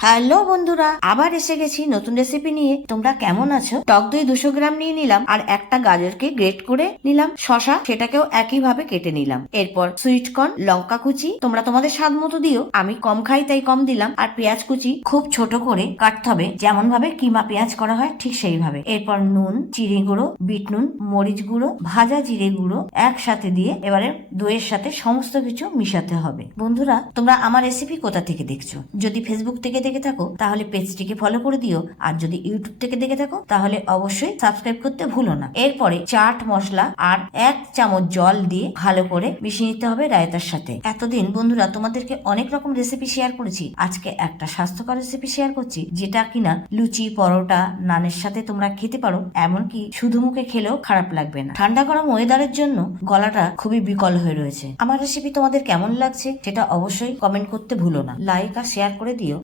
Hello বন্ধুরা, আবার এসে গেছি নতুন রেসিপি নিয়ে। তোমরা কেমন আছো? টক দই দুশো গ্রাম নিয়ে নিলাম আর একটা গাজরকে গ্রেট করে নিলাম। শশা সেটাকেও একইভাবে কেটে নিলাম। এরপর সুইট কর্ন লঙ্কা কুচি, তোমরা তোমাদের স্বাদ মতো দিও। আমি কম খাই, তাই কম দিলাম। আর পেঁয়াজ কুচি খুব ছোট করে কাটতে হবে। যেমন ভাবে কিমা পেঁয়াজ করা হয়, ঠিক সেইভাবে। এরপর নুন চিড়ে গুঁড়ো, বিট নুন, মরিচ গুঁড়ো, ভাজা জিরে গুঁড়ো একসাথে দিয়ে এবারে দইয়ের সাথে সমস্ত কিছু মিশাতে হবে। বন্ধুরা, তোমরা আমার রেসিপি কোথা থেকে দেখছ? যদি ফেসবুক থেকে দেখে থাকো, তাহলে পেজটিকে ফলো করে দিও। আর যদি ইউটিউব থেকে দেখে থাকো, তাহলে অবশ্যই সাবস্ক্রাইব করতে ভুলো না। এরপরে চাট মশলা আর এক চামচ জল দিয়ে ভালো করে মিশিয়ে নিতে হবে রায়তার সাথে। এতদিন বন্ধুরা, তোমাদেরকে অনেক রকম রেসিপি শেয়ার করেছি। আজকে একটা স্বাস্থ্যকর রেসিপি শেয়ার করছি, যেটা কিনা লুচি, পরোটা, নানের সাথে তোমরা খেতে পারো, এমনকি শুধু মুখে খেলেও খারাপ লাগবে না। ঠান্ডা গরম ওয়েদারের জন্য গলাটা খুবই বিকল হয়ে রয়েছে। আমার রেসিপি তোমাদের কেমন লাগছে, সেটা অবশ্যই কমেন্ট করতে ভুলো না। লাইক আর শেয়ার করে দিও।